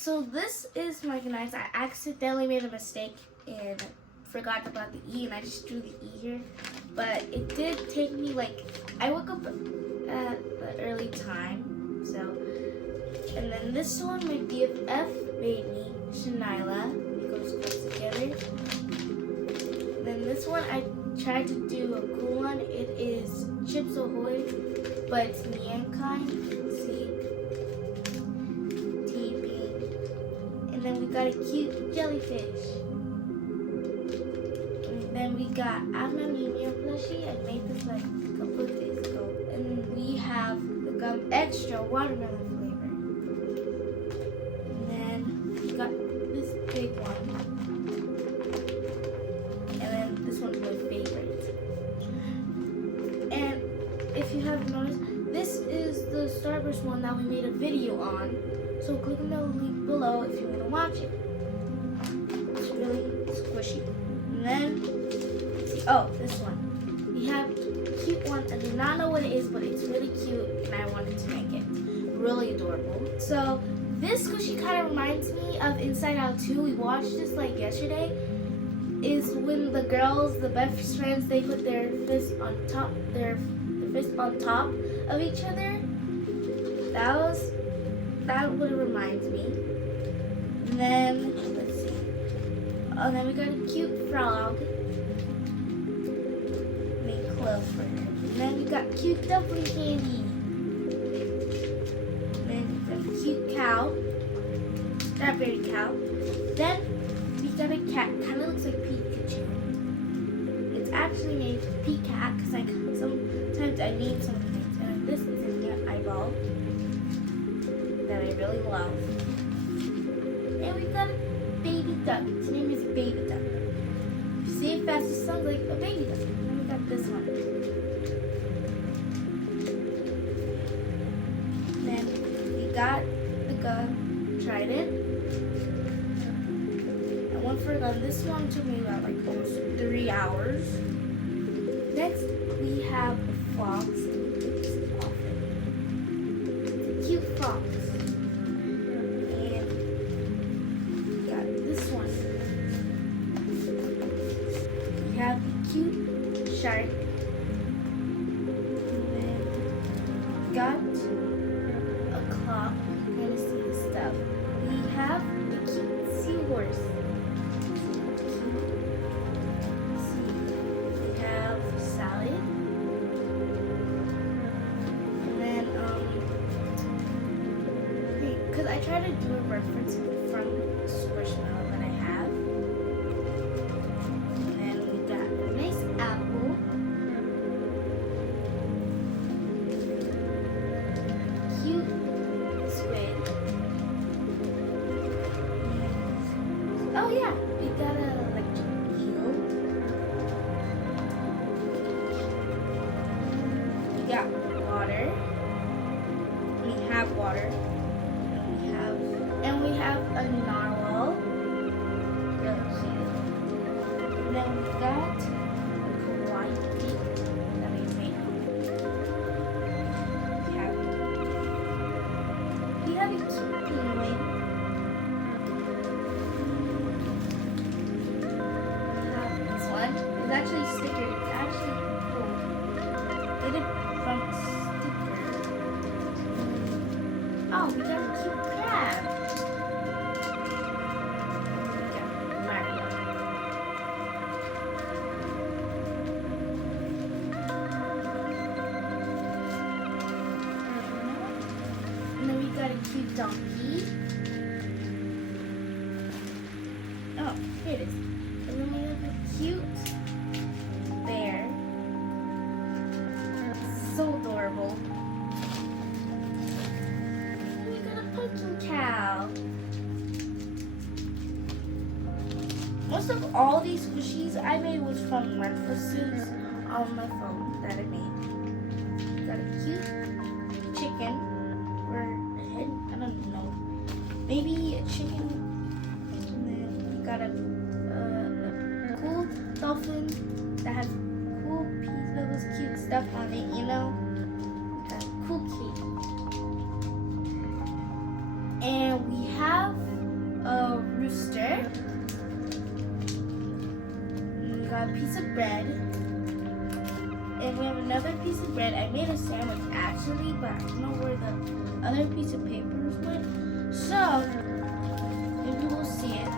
So this is my knives. I accidentally made a mistake and forgot about the E, and I just drew the E here. But it did take me I woke up at an early time, so. And then this one, my BFF made me, Shanila. It goes close together. Then this one, I tried to do a cool one. It is Chips Ahoy, but it's neon kind. See? Taping. And then we got a cute jellyfish. And then we got Amamimia plushie. I made this a couple of days ago. And we have the gum extra watermelon flavor. And then we got this big one. And then this one's my favorite. And if you haven't noticed, this is the Starburst one that we made a video on. So click on the link below if you want to watch it. It's really squishy. And then, this one. We have a cute one. I do not know what it is, but it's really cute, and I wanted to make it. Really adorable. So this squishy kind of reminds me of Inside Out 2. We watched this yesterday. Is when the girls, the best friends, they put their fist on top, of each other. That what it reminds me. And then let's see. Oh, then we got a cute frog. Make clothes for her. And then we got cute dumpling candy. And then we got a cute cow. Strawberry cow. Then we got a cat. Kind of looks like Pikachu. It's actually named Peacat because sometimes I name some things. And this is a new eyeball that I really love. And we got a baby duck. Its name is Baby Duck. If you say it fast, it sounds like a baby duck. And we got this one. Then we got the gun, tried it. And one for gun. This one took me about almost 3 hours. Next, we have a fox. It's a cute fox. Have a cute shark, and then got a clock. You kind of see the stuff. We have a cute seahorse. We have salad, and then because I try to do a reference from Squishmallow that I have. Oh yeah, we got an electric eel. We got water. We have water. And we have a narwhal. Really cute. And then we got a kawaii pig that we made. We have a cute penguin. It's actually stickered. It's actually cool. Did it from sticker. Oh, we got a cute crab. We got Mario. And then we got a cute donkey. Oh, here it is. And then we have a cute bear. So adorable. We got a pumpkin cow. Most of all these squishies I made was from references on my phone that I made. Got a cute chicken or a hen, I don't know. Maybe a chicken. And then we got a cool dolphin that has cool pieces of this cute stuff on it, you know? Got a cool cake. And we have rooster. And we got a piece of bread. And we have another piece of bread. I made a sandwich actually, but I don't know where the other piece of paper went. So, maybe we'll see it.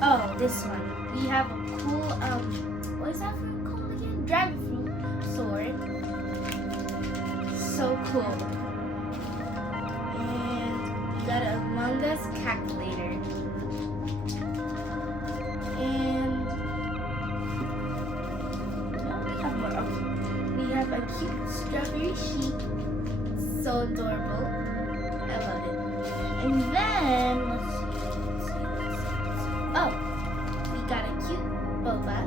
Oh, this one. We have a cool, what is that fruit called again? Dragon fruit sword. So cool. And we got a Among Us calculator. And we have a cute strawberry sheep. So adorable. I love it. And then, let's see. Oh, we got a cute boba.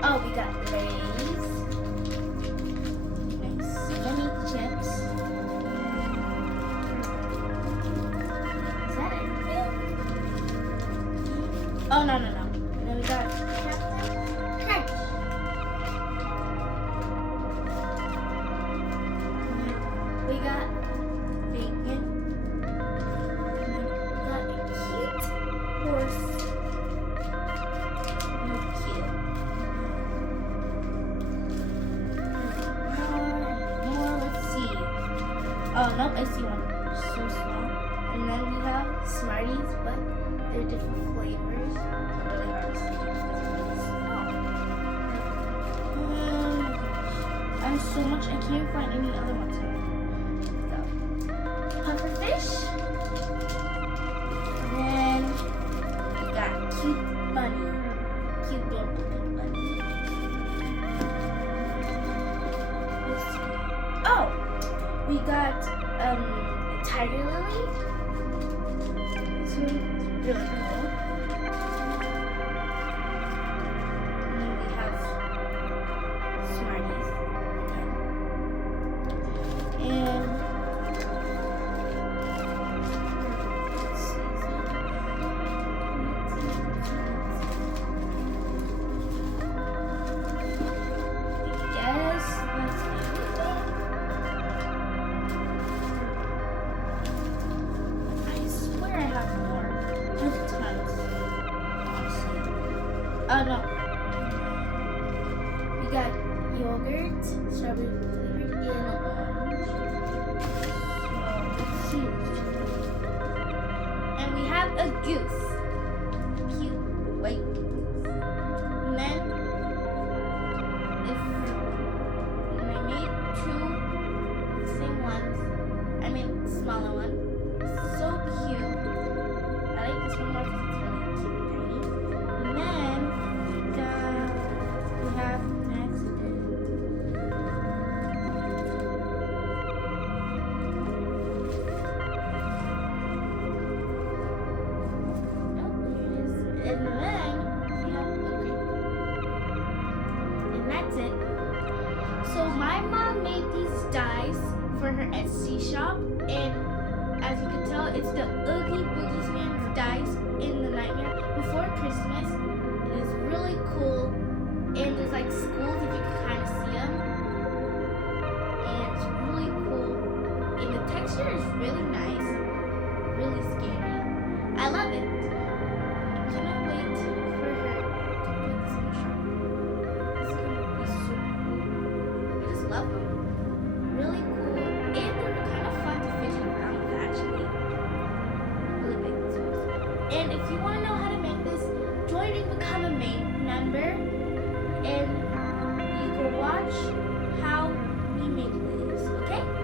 Oh, we got Lay's. Nice. Yummy chips. Is that it? Oh, no. And then we got Captain Crunch. We got bacon. We got a cute horse. Cute. More, let's see. Oh, nope, I see one. So small. And then we have Smarties, but they're different flavors. Really hard to see because it's really small. I have so much, I can't find any other ones. Pufferfish. And then we got cute bunny. Cute adorable pink bunny. Oh, we got a tiger lily. This one's really cool. And then we have Smarties again. And oh no. We got yogurt, strawberry flavored, and orange. So let's see. And we have a goose. Cute white goose. And then I made two the same ones. I made the smaller one. So cute. I like this one more because it's really cute and tiny. And then we have next. And then we have and that's it. So my mom made these dies for her Etsy shop, and as you can tell, it's the Oogie Boogie Man's dies in the Nightmare Before Christmas. It is really cool. And there's like schools if you can kind of see them. And it's really cool. And the texture is really nice. Really scary. I love it. I cannot wait for her to put this in the shop. It's going to be so cool. I just love them. Really cool. And they're kind of fun to fidget around with actually. Really big ones. And if you want to know how to make this, join and become a member. And you can watch